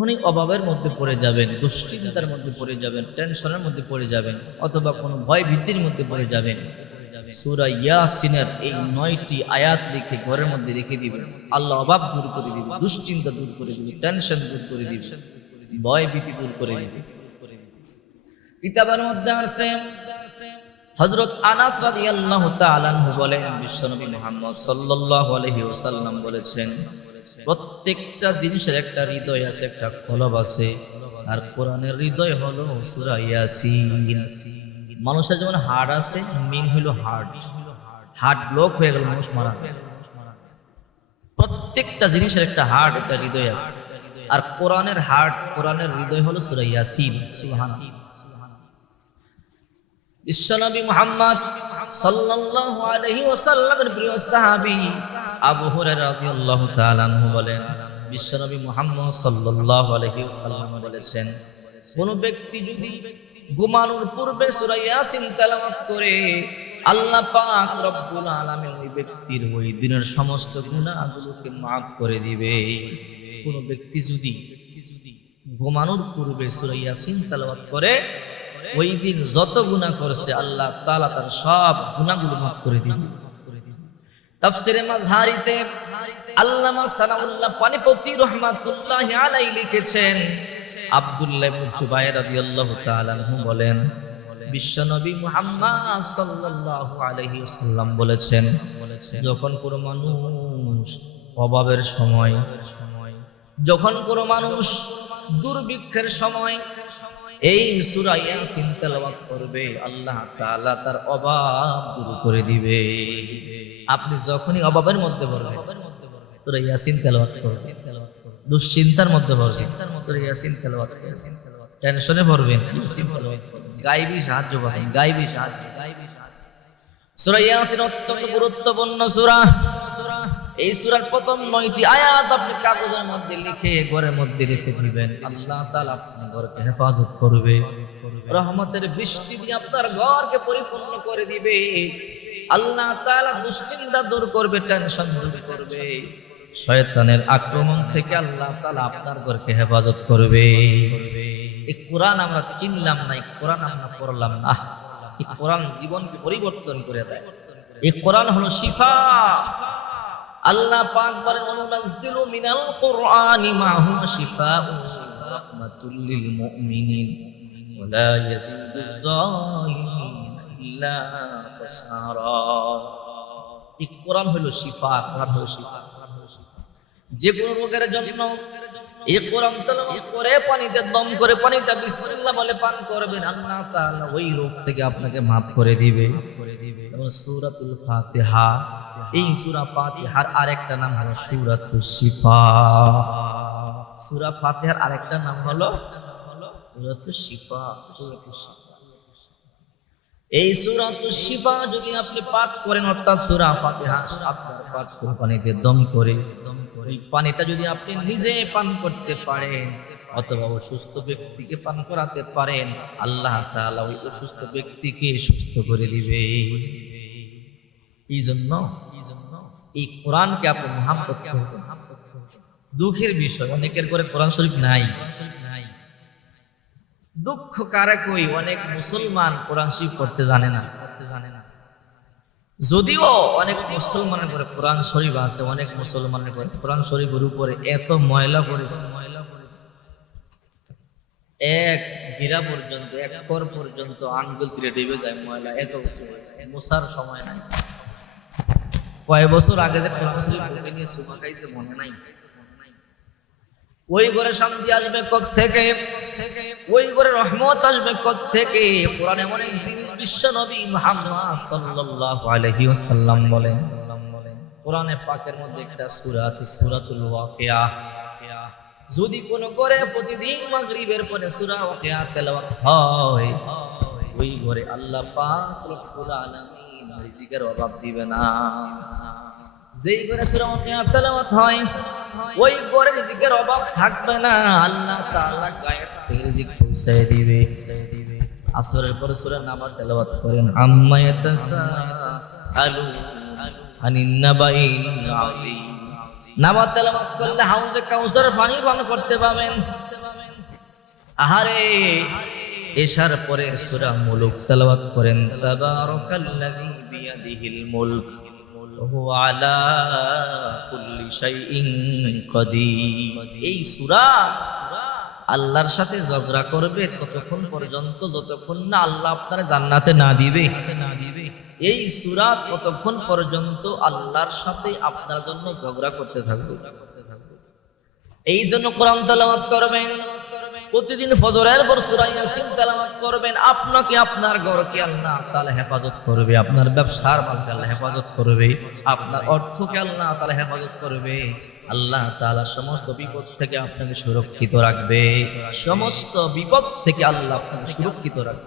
যখনই অভাবের মধ্যে পড়ে যাবেন, দুশ্চিন্তার মধ্যে পড়ে যাবেন, টেনশনের মধ্যে পড়ে যাবেন, অথবা কোনো ভয় ভীতির মধ্যে পড়ে যাবেন, সূরা ইয়াসিনের এই 9টি আয়াত লিখে ঘরের মধ্যে রেখে দিবেন। আল্লাহ অভাব দূর করে দিবে, দুশ্চিন্তা দূর করে দিবে, টেনশন দূর করে দিবে, ভয় ভীতি দূর করে দিবে। কিতাবের মধ্যে আছে, হযরত আনাস রাদিয়াল্লাহু তাআলা আনহু বলেন, বিশ্বনবী মুহাম্মদ সাল্লাল্লাহু আলাইহি ওয়াসাল্লাম বলেছেন, প্রত্যেকটা জিনিসের একটা হৃদয় আছে, একটা কলব আছে, আর কোরআনের হৃদয় হলো সূরা ইয়াসিন। মানুষের যেমন হার্ট আছে, মেইন হলো হার্ট ব্লক হয়ে গেল, মানুষ মারা যায়। প্রত্যেকটা জিনিসের একটা হার্ট, একটা হৃদয় আছে, আর কোরআনের হার্ট, কোরআনের হৃদয় হলো সূরা ইয়াসিন। সুবহানাল্লাহ। বিশ্বনবী মুহাম্মদ সাল্লাল্লাহু আলাইহি ওয়াসাল্লামের প্রিয় সাহাবী আবু হুরায়রা রাদিয়াল্লাহু তাআলা আনহু বলেন, বিশ্বনবী মুহাম্মদ সাল্লাল্লাহু আলাইহি ওয়াসাল্লাম বলেছেন, কোন ব্যক্তি যদি ঘুমানোর পূর্বে সূরা ইয়াসিন তেলাওয়াত করে, আল্লাহ পাক রব্বুল আলামিন ওই ব্যক্তির ওই দিনের সমস্ত গুনাহগুলোকে maaf করে দিবে। কোন ব্যক্তি যদি ঘুমানোর পূর্বে সূরা ইয়াসিন তেলাওয়াত করে, ওই দিন যত গুনাহ করছে আল্লাহ তাআলা তার সব গুনাহগুলো maaf করে দিবে। তাফসীরে মাযহারিতে আল্লামা সানাউল্লাহ পানিপতি রাহমাতুল্লাহি আলাইহি লিখেছেন, আব্দুল্লাহ ইবনে জুবাইর রাদিয়াল্লাহু তাআলা আনহু বলেন, বিশ্বনবী মুহাম্মদ সাল্লাল্লাহু আলাইহি ওয়াসাল্লাম বলেছেন, যখন কোনো মানুষ অভাবের সময়, যখন কোনো মানুষ দুর্ভিক্ষের সময় এই সূরা ইয়াসিন তেলাওয়াত করবে, আল্লাহ তাআলা তার অভাব দূর করে দিবে। আপনি যখনই অভাবের মধ্যে পড়বেন, সূরা ইয়াসিন তেলাওয়াত করবেন। দুশ্চিন্তার মধ্যে পড়বেন, সূরা ইয়াসিন তেলাওয়াত করবেন। টেনশনে পড়বেন, ইয়াসিন তেলাওয়াত করবেন। গায়বী সাহায্য পাবেন, গায়বী সাহায্য। সূরা ইয়াসিন অত্যন্ত গুরুত্বপূর্ণ সূরা। এই সূরার প্রথম 9টি আয়াত আপনি কাগজের মধ্যে লিখে ঘরের মধ্যে রেখে দিবেন, আল্লাহ তাআলা আপনার ঘরকে হেফাজত করবে, রহমতের বৃষ্টি দিয়ে আপনার ঘরকে পরিপূর্ণ করে দিবে। আল্লাহ তাআলা দুশ্চিন্তা দূর করবে, টেনশন দূর করবে, শয়তানের আক্রমণ থেকে আল্লাহ তাআলা আপনার ঘরকে হেফাজত করবে। এই কোরআন আমরা চিনলাম না, এই কোরআন আমরা পড়লাম না, এই কোরআন জীবনকে পরিবর্তন করে দেয়। এই কোরআন হলো শিফা। আল্লাহ পাক বলেন, অনুনাজ্জিলু মিনাল কুরআনি মা হুয়া শিফাউন ওয়া রাহমাতুল লিল মুমিনিন ওয়া লা ইয়াজিদুজ জালিমিনা ইল্লা খাসারা। এই কোরআন হলো শিফা, কোরআন হলো শিফা। যে কোনো রোগের জন্য এই কোরআন তেলাওয়াত করে পানিতে দম করে পানিটা বিসমিল্লাহ বলে পান করবেন, আল্লাহ তাআলা ওই রোগ থেকে আপনাকে maaf করে দিবে। যেমন সূরাতুল ফাতিহা, এই সূরা ফাতিহার আরেকটা নাম হলো সূরাতুশ শিফা। সূরা ফাতিহার আরেকটা নাম হলো সূরাতুশ শিফা। এই সূরাতুশ শিফা যদি আপনি পাঠ করেন, অর্থাৎ সূরা ফাতিহা আপনার পাঠ করে পানিতে দম করে, ওই পানিটা যদি আপনি নিজে পান করতে পারেন অথবা অসুস্থ ব্যক্তিকে পান করাতে পারেন, আল্লাহ তাআলা ওই অসুস্থ ব্যক্তিকে সুস্থ করে দিবে। এই জন্য এই কোরআনকে আপনি মুহাব্বত করবেন। দুঃখের বিষয়, অনেকের ঘরে কোরআন শরীফ নাই। দুঃখ কারে কই, অনেক মুসলমান কোরআন শরীফ পড়তে জানে না। যদিও অনেক মুসলমানের ঘরে কোরআন শরীফ আছে, অনেক মুসলমানের ঘরে কোরআন শরীফের উপরে এত ময়লা পড়েছে, এক গিরা পর্যন্ত, এক কর পর্যন্ত আঙ্গুল দিয়ে ডুবে যায় ময়লা, এত কিছু হয়েছে, মোছার সময় নাই। কয় বছর আগে যে কোরআন শরীফ বুকে নিয়ে সুমা খাইছে মনে নাই। ওই ঘরে শান্তি আসবে কোত্থেকে? ওই ঘরে রহমত আসবে কোত্থেকে? কোরআন এমন এক জিনিস, বিশ্ব নবী মুহাম্মদ সাল্লাল্লাহু আলাইহি ওয়াসাল্লাম বলেন, কোরআনে পাকের মধ্যে একটা সূরা আছে, সূরাতুল ওয়াকিয়া। যদি কোন ঘরে প্রতিদিন মাগরিবের পরে সূরা ওয়াকিয়া তেলাওয়াত হয়, ওই ঘরে আল্লাহ পাক রব্বুল আলামিন রিজিকের অভাব দিবে না। যেই ঘরে সূরা ওয়াকিয়া তেলাওয়াত হয়, ওই ঘরে রিজিকের অভাব থাকবে না, আল্লাহ তাআলা গায়েব থেকে রিজিক পৌঁছায় দিবে। আসরের পরে সূরা নামাজ তেলাওয়াত করেন, আম্মা ইয়াতাসাআলু আনিন নাবাইল আযীম। নামাজ তেলাওয়াত করলে হাউজে কাউসার পানি পান করতে পাবেন। আহারে এশার পরে সূরা মুলক তেলাওয়াত করেন, তাবারাকাল্লাযী বিয়াদিহিল মুলক ওয়া হুয়া আলা কুল্লি শাইইন কাদির। এই সূরা আল্লাহর সাথে ঝগড়া করবে ততক্ষণ পর্যন্ত যতক্ষণ না আল্লাহ আপনার জান্নাতে না দিবে। এই সূরা ততক্ষণ পর্যন্ত আল্লাহর সাথে আপনার জন্য ঝগড়া করতে থাকবে। এই জন্য কোরআন তেলাওয়াত করবেন, প্রতিদিন ফজরের পর সূরা ইয়াসিন তেলাওয়াত করবেন। আপনাকে আপনার ঘরকে আল্লাহ তাআলা হেফাজত করবে, আপনার ব্যবসার মালকে আল্লাহ হেফাজত করবে, আপনার অর্থকে আল্লাহ তাআলা হেফাজত করবে। আল্লাহ তাআলা সমস্ত বিপদ থেকে আপনাকে সুরক্ষিত রাখবে, সমস্ত বিপদ থেকে আল্লাহ আপনাকে সুরক্ষিত রাখবে।